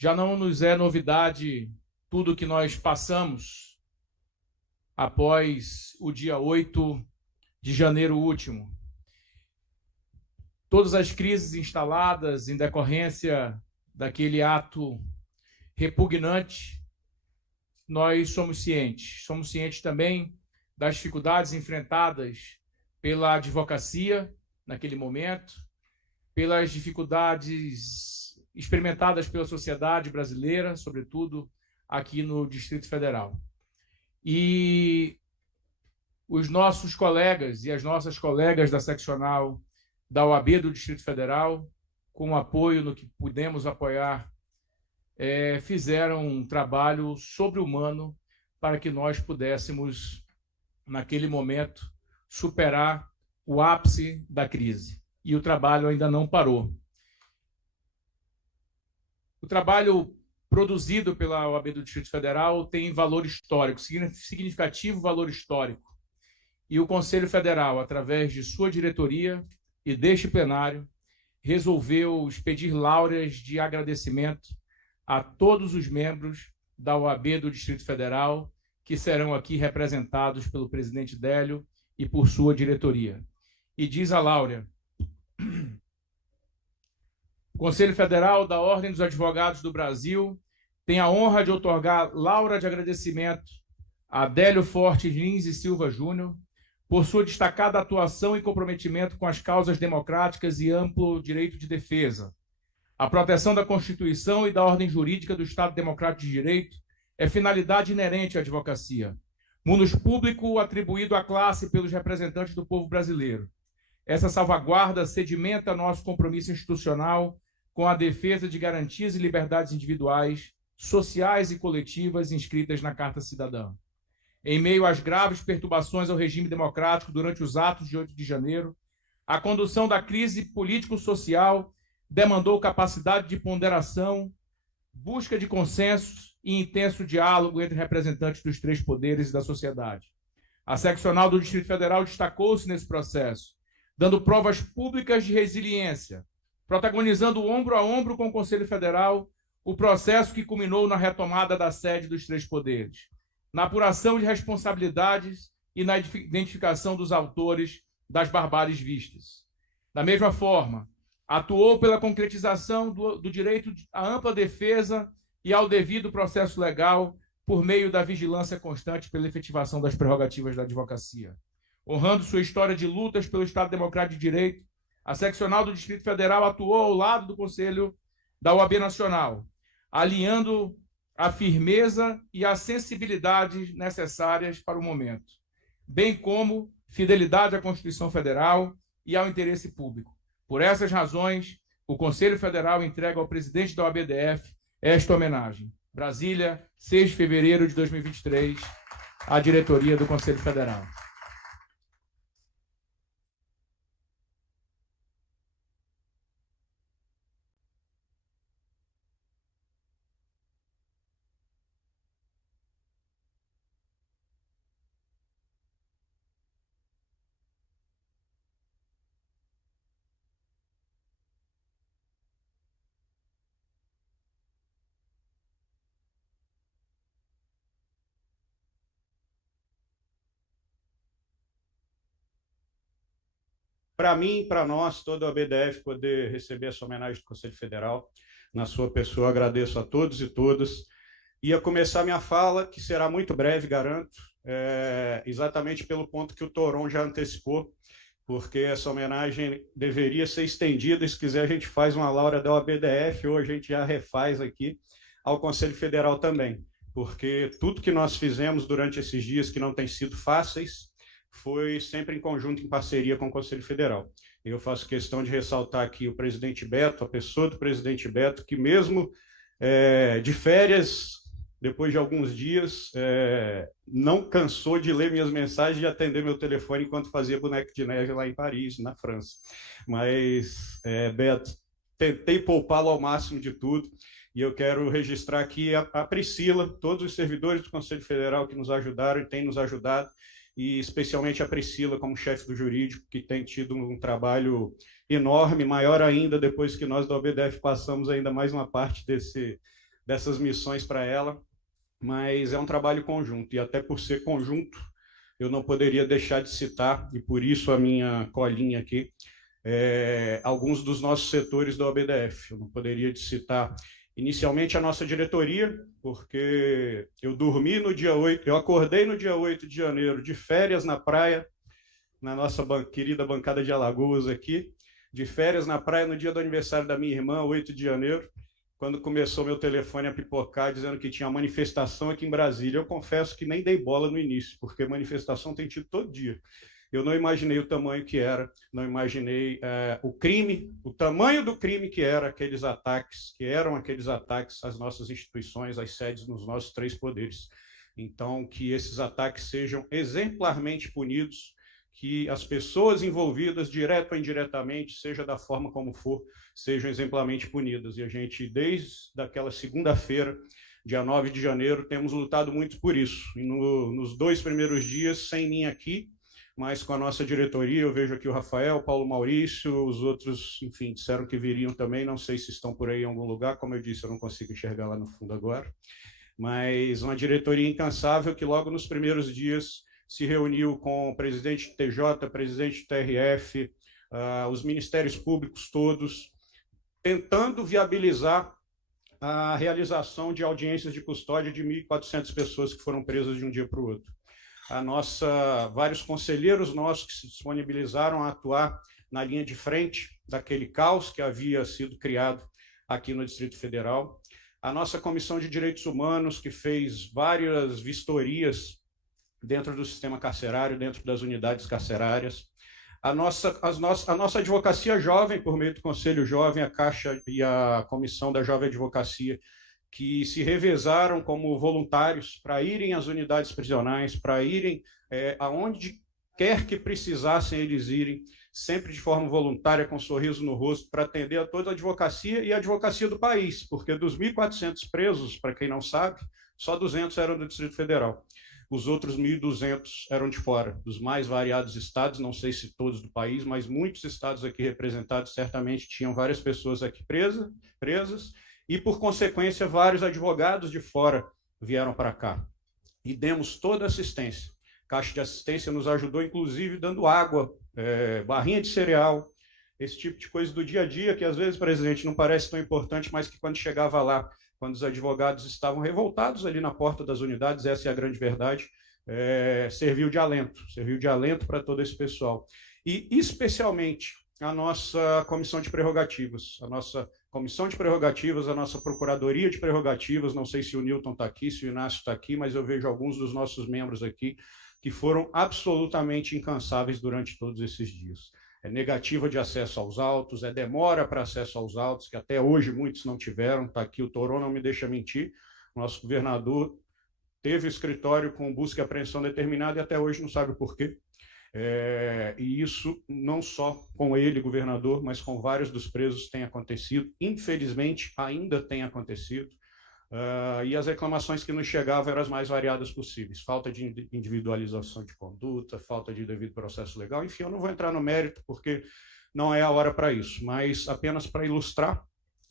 Já não nos é novidade tudo que nós passamos após o dia 8 de janeiro último. Todas as crises instaladas em decorrência daquele ato repugnante, nós somos cientes. Somos cientes também das dificuldades enfrentadas pela advocacia naquele momento, pelas dificuldades experimentadas pela sociedade brasileira, sobretudo aqui no Distrito Federal. E os nossos colegas e as nossas colegas da seccional da OAB do Distrito Federal, com apoio no que pudemos apoiar, fizeram um trabalho sobre-humano para que nós pudéssemos, naquele momento, superar o ápice da crise. E o trabalho ainda não parou. O trabalho produzido pela OAB do Distrito Federal tem valor histórico, significativo valor histórico. E o Conselho Federal, através de sua diretoria e deste plenário, resolveu expedir láureas de agradecimento a todos os membros da OAB do Distrito Federal, que serão aqui representados pelo presidente Délio e por sua diretoria. E diz a láurea: o Conselho Federal da Ordem dos Advogados do Brasil tem a honra de outorgar laura de agradecimento a Délio Fortes Lins e Silva Júnior por sua destacada atuação e comprometimento com as causas democráticas e amplo direito de defesa. A proteção da Constituição e da ordem jurídica do Estado Democrático de Direito é finalidade inerente à advocacia, munus público atribuído à classe pelos representantes do povo brasileiro. Essa salvaguarda sedimenta nosso compromisso institucional com a defesa de garantias e liberdades individuais, sociais e coletivas inscritas na Carta Cidadã. Em meio às graves perturbações ao regime democrático durante os atos de 8 de janeiro, a condução da crise político-social demandou capacidade de ponderação, busca de consensos e intenso diálogo entre representantes dos três poderes e da sociedade. A seccional do Distrito Federal destacou-se nesse processo, dando provas públicas de resiliência, protagonizando ombro a ombro com o Conselho Federal o processo que culminou na retomada da sede dos três poderes, na apuração de responsabilidades e na identificação dos autores das barbáries vistas. Da mesma forma, atuou pela concretização do direito à ampla defesa e ao devido processo legal por meio da vigilância constante pela efetivação das prerrogativas da advocacia. Honrando sua história de lutas pelo Estado Democrático de Direito, a seccional do Distrito Federal atuou ao lado do Conselho da OAB Nacional, alinhando a firmeza e a sensibilidade necessárias para o momento, bem como fidelidade à Constituição Federal e ao interesse público. Por essas razões, o Conselho Federal entrega ao presidente da OABDF esta homenagem. Brasília, 6 de fevereiro de 2023, à diretoria do Conselho Federal. Para mim, para nós, toda a OABDF, poder receber essa homenagem do Conselho Federal, na sua pessoa, agradeço a todos e todas. Ia começar minha fala, que será muito breve, garanto, exatamente pelo ponto que o Toron já antecipou, porque essa homenagem deveria ser estendida, se quiser a gente faz uma laura da OABDF, ou a gente já refaz aqui ao Conselho Federal também, porque tudo que nós fizemos durante esses dias, que não têm sido fáceis, foi sempre em conjunto, em parceria com o Conselho Federal. Eu faço questão de ressaltar aqui o presidente Beto, a pessoa do presidente Beto, que mesmo de férias, depois de alguns dias, não cansou de ler minhas mensagens e de atender meu telefone enquanto fazia boneco de neve lá em Paris, na França. Mas, Beto, tentei poupá-lo ao máximo de tudo, e eu quero registrar aqui a Priscila, todos os servidores do Conselho Federal que nos ajudaram e têm nos ajudado, e especialmente a Priscila como chefe do jurídico, que tem tido um trabalho enorme, maior ainda depois que nós da OABDF passamos ainda mais uma parte dessas missões para ela, mas é um trabalho conjunto, e até por ser conjunto, eu não poderia deixar de citar, e por isso a minha colinha aqui, alguns dos nossos setores da OBDF. Eu não poderia de citar inicialmente a nossa diretoria, porque eu dormi no dia 8, eu acordei no dia 8 de janeiro de férias na praia, na nossa querida bancada de Alagoas aqui, de férias na praia no dia do aniversário da minha irmã, 8 de janeiro, quando começou meu telefone a pipocar, dizendo que tinha manifestação aqui em Brasília. Eu confesso que nem dei bola no início, porque manifestação tem tido todo dia. Eu não imaginei o tamanho que era, não imaginei o crime, o tamanho do crime que eram aqueles ataques às nossas instituições, às sedes nos nossos 3 poderes. Então, que esses ataques sejam exemplarmente punidos, que as pessoas envolvidas, direto ou indiretamente, seja da forma como for, sejam exemplarmente punidas. E a gente, desde aquela segunda-feira, dia 9 de janeiro, temos lutado muito por isso. E nos 2 primeiros dias, sem mim aqui, mas com a nossa diretoria, eu vejo aqui o Rafael, o Paulo Maurício, os outros, enfim, disseram que viriam também, não sei se estão por aí em algum lugar, como eu disse, eu não consigo enxergar lá no fundo agora, mas uma diretoria incansável que logo nos primeiros dias se reuniu com o presidente do TJ, presidente do TRF, os ministérios públicos todos, tentando viabilizar a realização de audiências de custódia de 1.400 pessoas que foram presas de um dia para o outro. Vários conselheiros nossos que se disponibilizaram a atuar na linha de frente daquele caos que havia sido criado aqui no Distrito Federal. A nossa Comissão de Direitos Humanos, que fez várias vistorias dentro do sistema carcerário, dentro das unidades carcerárias. A nossa advocacia jovem, por meio do Conselho Jovem, a Caixa e a Comissão da Jovem Advocacia, que se revezaram como voluntários para irem às unidades prisionais, para irem aonde quer que precisassem eles irem, sempre de forma voluntária, com um sorriso no rosto, para atender a toda a advocacia e a advocacia do país, porque dos 1.400 presos, para quem não sabe, só 200 eram do Distrito Federal. Os outros 1.200 eram de fora, dos mais variados estados, não sei se todos do país, mas muitos estados aqui representados certamente tinham várias pessoas aqui presas, e, por consequência, vários advogados de fora vieram para cá. E demos toda a assistência. A Caixa de Assistência nos ajudou, inclusive, dando água, barrinha de cereal, esse tipo de coisa do dia a dia, que às vezes, presidente, não parece tão importante, mas que quando chegava lá, quando os advogados estavam revoltados ali na porta das unidades, essa é a grande verdade, serviu de alento para todo esse pessoal. E, especialmente, a nossa Comissão de Prerrogativas, a nossa Procuradoria de Prerrogativas, não sei se o Newton está aqui, se o Inácio está aqui, mas eu vejo alguns dos nossos membros aqui que foram absolutamente incansáveis durante todos esses dias. Negativa de acesso aos autos, demora para acesso aos autos, que até hoje muitos não tiveram. Está aqui o Toron, não me deixa mentir. Nosso governador teve escritório com busca e apreensão determinada e até hoje não sabe por quê. E isso não só com ele, governador, mas com vários dos presos tem acontecido. Infelizmente, ainda tem acontecido. E as reclamações que nos chegavam eram as mais variadas possíveis. Falta de individualização de conduta, falta de devido processo legal. Enfim, eu não vou entrar no mérito, porque não é a hora para isso, mas apenas para ilustrar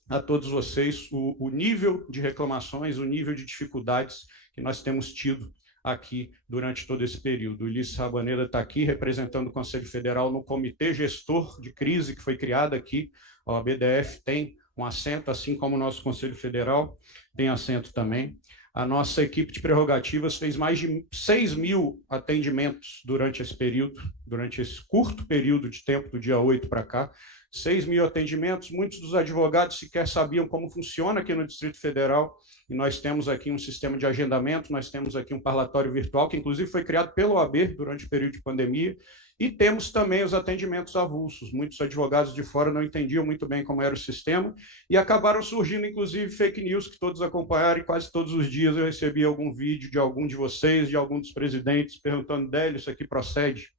a todos vocês o nível de reclamações, o nível de dificuldades que nós temos tido aqui durante todo esse período. O Ulisses Rabaneda está aqui representando o Conselho Federal no Comitê Gestor de Crise, que foi criado aqui. A BDF tem um assento, assim como o nosso Conselho Federal tem assento também. A nossa equipe de prerrogativas fez mais de 6.000 atendimentos durante esse período, durante esse curto período de tempo, do dia 8 para cá. 6.000 atendimentos, muitos dos advogados sequer sabiam como funciona aqui no Distrito Federal, e nós temos aqui um sistema de agendamento, nós temos aqui um parlatório virtual, que inclusive foi criado pela OAB durante o período de pandemia, e temos também os atendimentos avulsos. Muitos advogados de fora não entendiam muito bem como era o sistema, e acabaram surgindo, inclusive, fake news que todos acompanharam, e quase todos os dias eu recebi algum vídeo de algum de vocês, de algum dos presidentes, perguntando: Délio, isso aqui procede?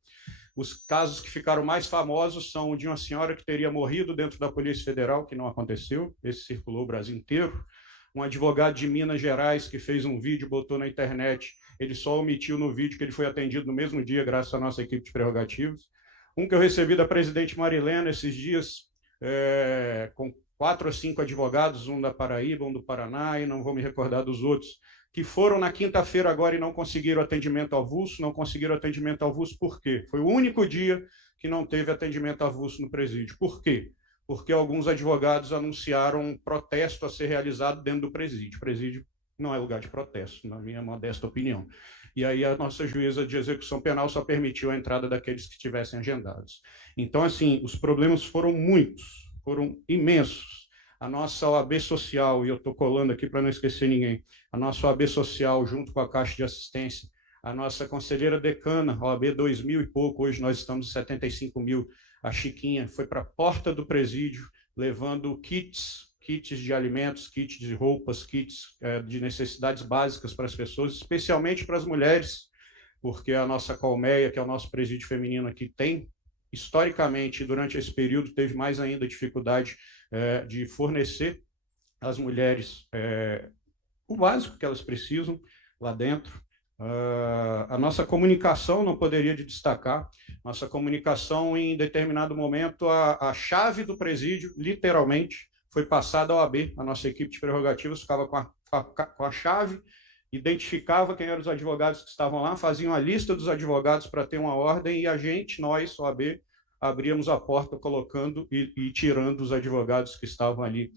Os casos que ficaram mais famosos são de uma senhora que teria morrido dentro da Polícia Federal, que não aconteceu, esse circulou o Brasil inteiro. Um advogado de Minas Gerais que fez um vídeo, botou na internet, ele só omitiu no vídeo que ele foi atendido no mesmo dia, graças à nossa equipe de prerrogativas. Um que eu recebi da presidente Marilena esses dias, com 4 ou 5 advogados, um da Paraíba, um do Paraná, e não vou me recordar dos outros, que foram na quinta-feira agora e não conseguiram atendimento avulso. Não conseguiram atendimento avulso por quê? Foi o único dia que não teve atendimento avulso no presídio. Por quê? Porque alguns advogados anunciaram um protesto a ser realizado dentro do presídio. O presídio não é lugar de protesto, na minha modesta opinião. E aí a nossa juíza de execução penal só permitiu a entrada daqueles que estivessem agendados. Então, assim, os problemas foram muitos, foram imensos. A nossa OAB Social, e eu estou colando aqui para não esquecer ninguém, a nossa OAB Social, junto com a Caixa de Assistência, a nossa conselheira decana, OAB 2.000 e pouco, hoje nós estamos em 75.000, a Chiquinha, foi para a porta do presídio, levando kits de alimentos, kits de roupas, kits de necessidades básicas para as pessoas, especialmente para as mulheres, porque a nossa colmeia, que é o nosso presídio feminino aqui, tem, historicamente, durante esse período, teve mais ainda dificuldade de fornecer às mulheres o básico que elas precisam lá dentro. A nossa comunicação não poderia de destacar. Nossa comunicação, em determinado momento, a chave do presídio, literalmente, foi passada ao AB. A nossa equipe de prerrogativas ficava com a chave, identificava quem eram os advogados que estavam lá, faziam a lista dos advogados para ter uma ordem, e a gente, nós, OAB, abríamos a porta colocando e tirando os advogados que estavam ali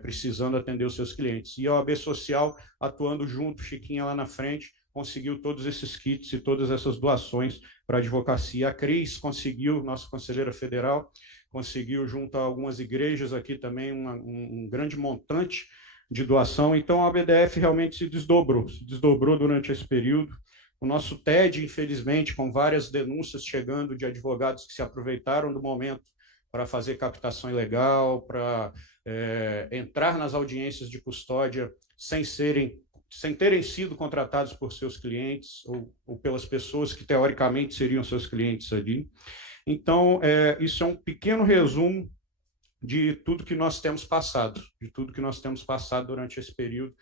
precisando atender os seus clientes. E a OAB Social, atuando junto, Chiquinha lá na frente, conseguiu todos esses kits e todas essas doações para a advocacia. A Cris conseguiu, nossa conselheira federal, conseguiu junto a algumas igrejas aqui também um grande montante de doação. Então a OABDF realmente se desdobrou durante esse período. O nosso TED, infelizmente, com várias denúncias chegando de advogados que se aproveitaram do momento para fazer captação ilegal, para entrar nas audiências de custódia sem terem sido contratados por seus clientes ou pelas pessoas que, teoricamente, seriam seus clientes ali. Então, isso é um pequeno resumo de tudo que nós temos passado, durante esse período,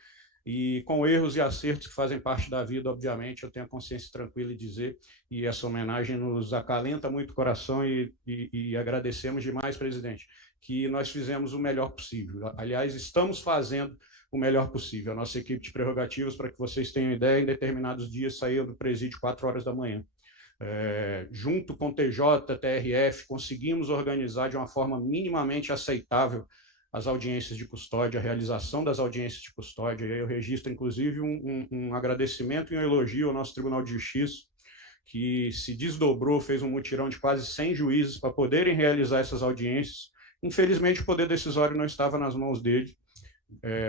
e com erros e acertos que fazem parte da vida, obviamente, eu tenho a consciência tranquila de dizer, e essa homenagem nos acalenta muito o coração, e agradecemos demais, presidente, que nós fizemos o melhor possível. Aliás, estamos fazendo o melhor possível. A nossa equipe de prerrogativas, para que vocês tenham ideia, em determinados dias saiu do presídio 4 horas da manhã. Junto com TJ, TRF, conseguimos organizar de uma forma minimamente aceitável as audiências de custódia, a realização das audiências de custódia. E aí eu registro, inclusive, um agradecimento e um elogio ao nosso Tribunal de Justiça, que se desdobrou, fez um mutirão de quase 100 juízes para poderem realizar essas audiências. Infelizmente, o poder decisório não estava nas mãos dele,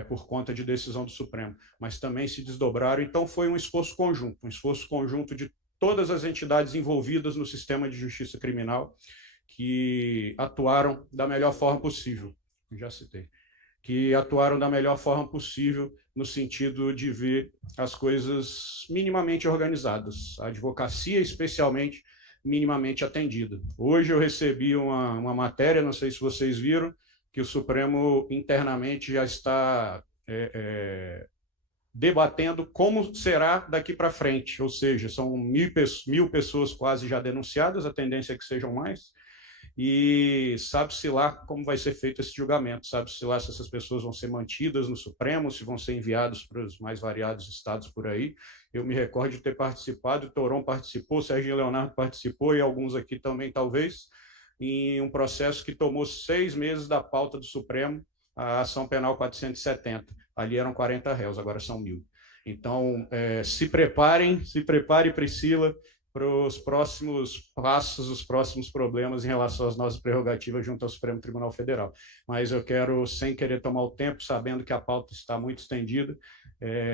por conta de decisão do Supremo, mas também se desdobraram. Então, foi um esforço conjunto de todas as entidades envolvidas no sistema de justiça criminal, que atuaram da melhor forma possível. Já citei. Que atuaram da melhor forma possível no sentido de ver as coisas minimamente organizadas, a advocacia, especialmente, minimamente atendida. Hoje eu recebi uma matéria, não sei se vocês viram, que o Supremo internamente já está debatendo como será daqui para frente, ou seja, são 1.000 pessoas quase já denunciadas, a tendência é que sejam mais, e sabe-se lá como vai ser feito esse julgamento, sabe-se lá se essas pessoas vão ser mantidas no Supremo, se vão ser enviados para os mais variados estados por aí. Eu me recordo de ter participado, o Toron participou, o Serginho Leonardo participou, e alguns aqui também, talvez, em um processo que tomou 6 meses da pauta do Supremo, a ação penal 470. Ali eram 40 réus, agora são 1.000. Então, se prepare, Priscila, para os próximos passos, os próximos problemas em relação às nossas prerrogativas junto ao Supremo Tribunal Federal. Mas eu quero, sem querer tomar o tempo, sabendo que a pauta está muito estendida,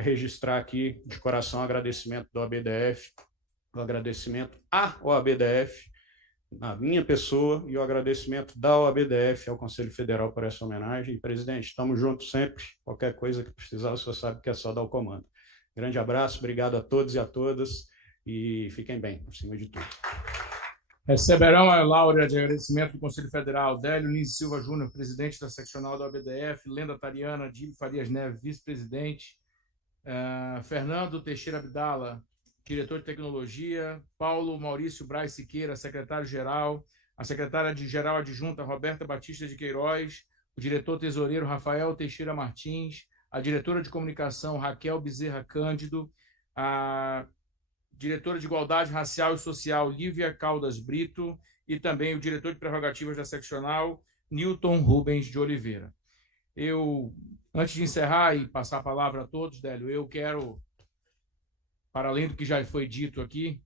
registrar aqui de coração o agradecimento do OABDF, o agradecimento à OABDF, na minha pessoa, e o agradecimento da OABDF ao Conselho Federal por essa homenagem. E, presidente, estamos juntos sempre. Qualquer coisa que precisar, o senhor sabe que é só dar o comando. Grande abraço, obrigado a todos e a todas, e fiquem bem, por cima de tudo. Receberão a laura de agradecimento do Conselho Federal Délio Lins Silva Júnior, presidente da seccional da OABDF, Lenda Tariana, Dílio Farias Neves, vice-presidente, Fernando Teixeira Abdala, diretor de tecnologia, Paulo Maurício Braz Siqueira, secretário-geral, a secretária-geral adjunta Roberta Batista de Queiroz, o diretor tesoureiro Rafael Teixeira Martins, a diretora de comunicação Raquel Bezerra Cândido, a diretora de Igualdade Racial e Social Lívia Caldas Brito e também o diretor de prerrogativas da seccional Newton Rubens de Oliveira. Antes de encerrar e passar a palavra a todos, Délio, eu quero, para além do que já foi dito aqui,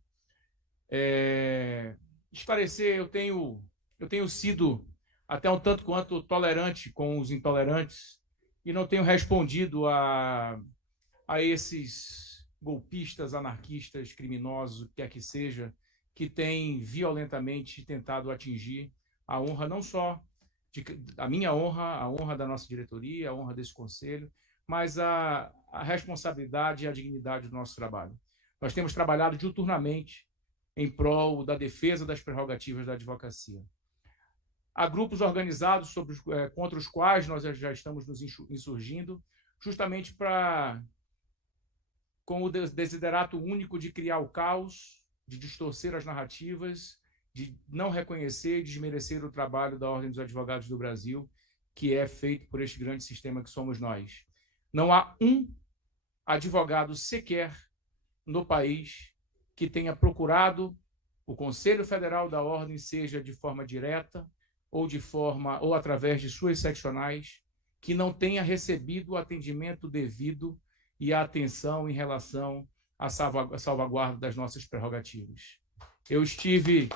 esclarecer, eu tenho sido até um tanto quanto tolerante com os intolerantes e não tenho respondido a esses golpistas, anarquistas, criminosos, o que quer que seja, que têm violentamente tentado atingir a honra não só a minha honra, a honra da nossa diretoria, a honra desse conselho, mas a responsabilidade e a dignidade do nosso trabalho. Nós temos trabalhado diuturnamente em prol da defesa das prerrogativas da advocacia. Há grupos organizados contra os quais nós já estamos nos insurgindo, justamente com o desiderato único de criar o caos, de distorcer as narrativas, de não reconhecer e desmerecer o trabalho da Ordem dos Advogados do Brasil, que é feito por este grande sistema que somos nós. Não há um advogado sequer no país que tenha procurado o Conselho Federal da Ordem, seja de forma direta ou através de suas seccionais, que não tenha recebido o atendimento devido e a atenção em relação à salvaguarda das nossas prerrogativas. Eu estive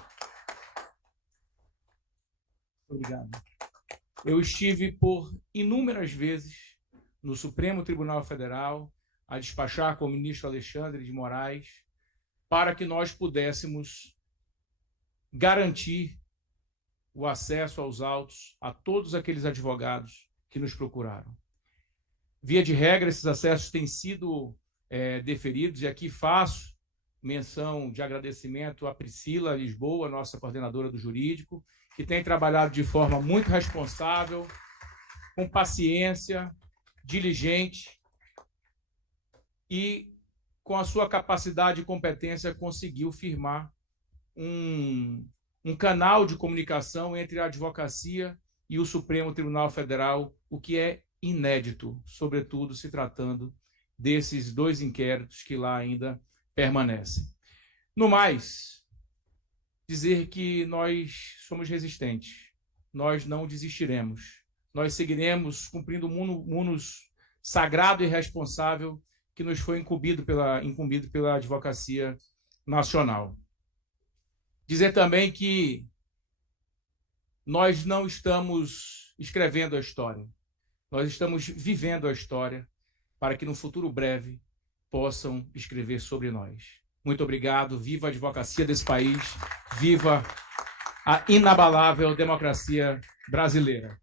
por inúmeras vezes no Supremo Tribunal Federal a despachar com o ministro Alexandre de Moraes para que nós pudéssemos garantir o acesso aos autos a todos aqueles advogados que nos procuraram. Via de regra, esses acessos têm sido deferidos, e aqui faço menção de agradecimento à Priscila Lisboa, nossa coordenadora do jurídico, que tem trabalhado de forma muito responsável, com paciência, diligente e, com a sua capacidade e competência, conseguiu firmar um canal de comunicação entre a advocacia e o Supremo Tribunal Federal, o que é inédito, sobretudo se tratando desses dois inquéritos que lá ainda permanecem. No mais, dizer que nós somos resistentes, nós não desistiremos, nós seguiremos cumprindo o munus sagrado e responsável que nos foi incumbido pela Advocacia Nacional. Dizer também que nós não estamos escrevendo a história, nós estamos vivendo a história para que no futuro breve possam escrever sobre nós. Muito obrigado, viva a advocacia desse país, viva a inabalável democracia brasileira.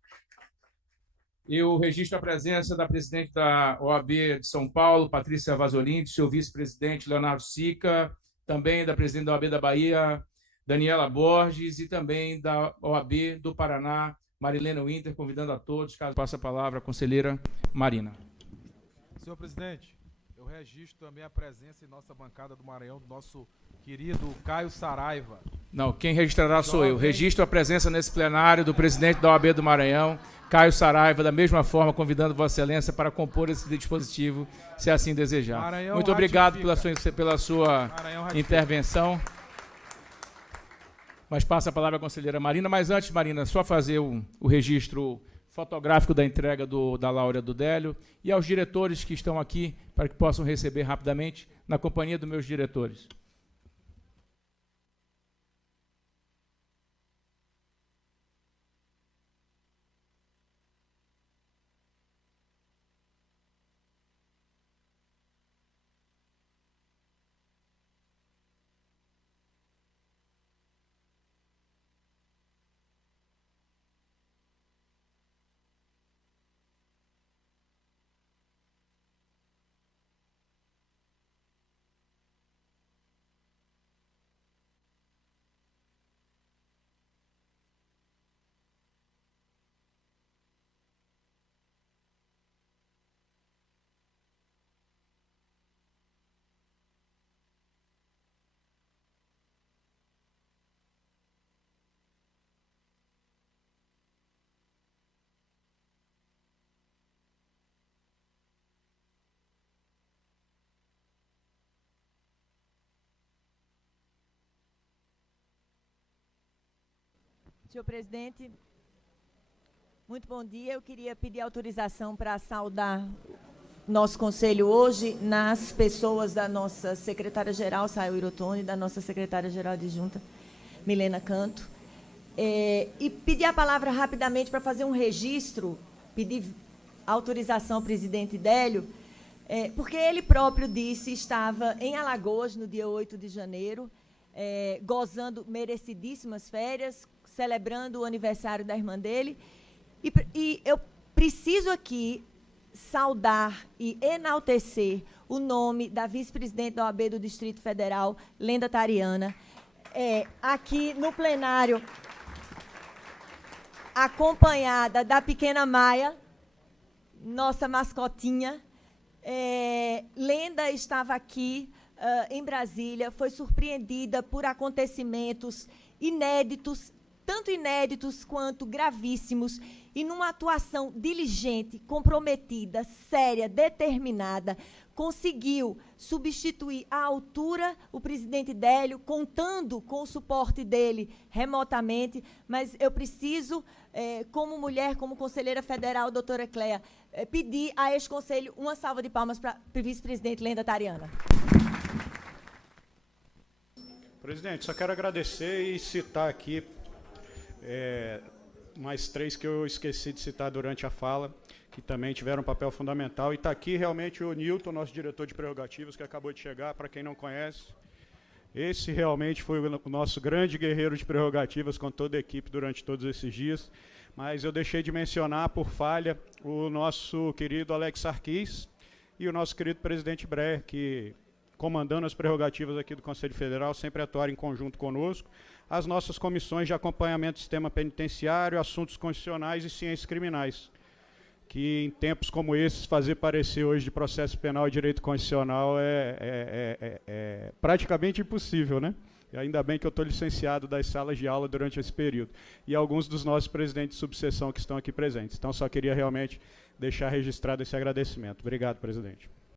Eu registro a presença da presidente da OAB de São Paulo, Patrícia Vasolini, do seu vice-presidente Leonardo Sica, também da presidente da OAB da Bahia, Daniela Borges, e também da OAB do Paraná, Marilena Winter, convidando a todos. Caso passe a palavra, a conselheira Marina. Senhor presidente, eu registro também a presença em nossa bancada do Maranhão do nosso querido Caio Saraiva. Não, quem registrará sou eu. Registro a presença nesse plenário do presidente da OAB do Maranhão, Caio Saraiva, da mesma forma, convidando Vossa Excelência para compor esse dispositivo, se assim desejar. Maranhão muito obrigado ratifica. pela sua intervenção. Mas passa a palavra à conselheira Marina. Mas antes, Marina, só fazer o registro fotográfico da entrega da Laura do Délio e aos diretores que estão aqui, para que possam receber rapidamente, na companhia dos meus diretores. Senhor presidente, muito bom dia. Eu queria pedir autorização para saudar nosso conselho hoje nas pessoas da nossa secretária-geral, Saio Irotone, e da nossa secretária-geral adjunta, Milena Canto. E pedir a palavra rapidamente para fazer um registro, pedir autorização ao presidente Délio, porque ele próprio disse estava em Alagoas no dia 8 de janeiro, gozando merecidíssimas férias, celebrando o aniversário da irmã dele, e eu preciso aqui saudar e enaltecer o nome da vice-presidente da OAB do Distrito Federal, Lenda Tariana, aqui no plenário, acompanhada da pequena Maia, nossa mascotinha. Lenda estava aqui em Brasília, foi surpreendida por acontecimentos inéditos, tanto inéditos quanto gravíssimos, e numa atuação diligente, comprometida, séria, determinada, conseguiu substituir à altura o presidente Délio, contando com o suporte dele remotamente, mas eu preciso, como mulher, como conselheira federal, doutora Cléa, pedir a este conselho uma salva de palmas para a vice-presidente Lenda Tariana. Presidente, só quero agradecer e citar aqui mais 3 que eu esqueci de citar durante a fala, que também tiveram um papel fundamental. E está aqui realmente o Newton, nosso diretor de prerrogativas, que acabou de chegar, para quem não conhece. Esse realmente foi o nosso grande guerreiro de prerrogativas com toda a equipe durante todos esses dias. Mas eu deixei de mencionar, por falha, o nosso querido Alex Sarquis e o nosso querido presidente Breyer, que, comandando as prerrogativas aqui do Conselho Federal, sempre atuaram em conjunto conosco. As nossas comissões de acompanhamento do sistema penitenciário, assuntos constitucionais e ciências criminais, que em tempos como esses, fazer parecer hoje de processo penal e direito constitucional é praticamente impossível, né? E ainda bem que eu estou licenciado das salas de aula durante esse período. E alguns dos nossos presidentes de subseção que estão aqui presentes. Então, só queria realmente deixar registrado esse agradecimento. Obrigado, presidente.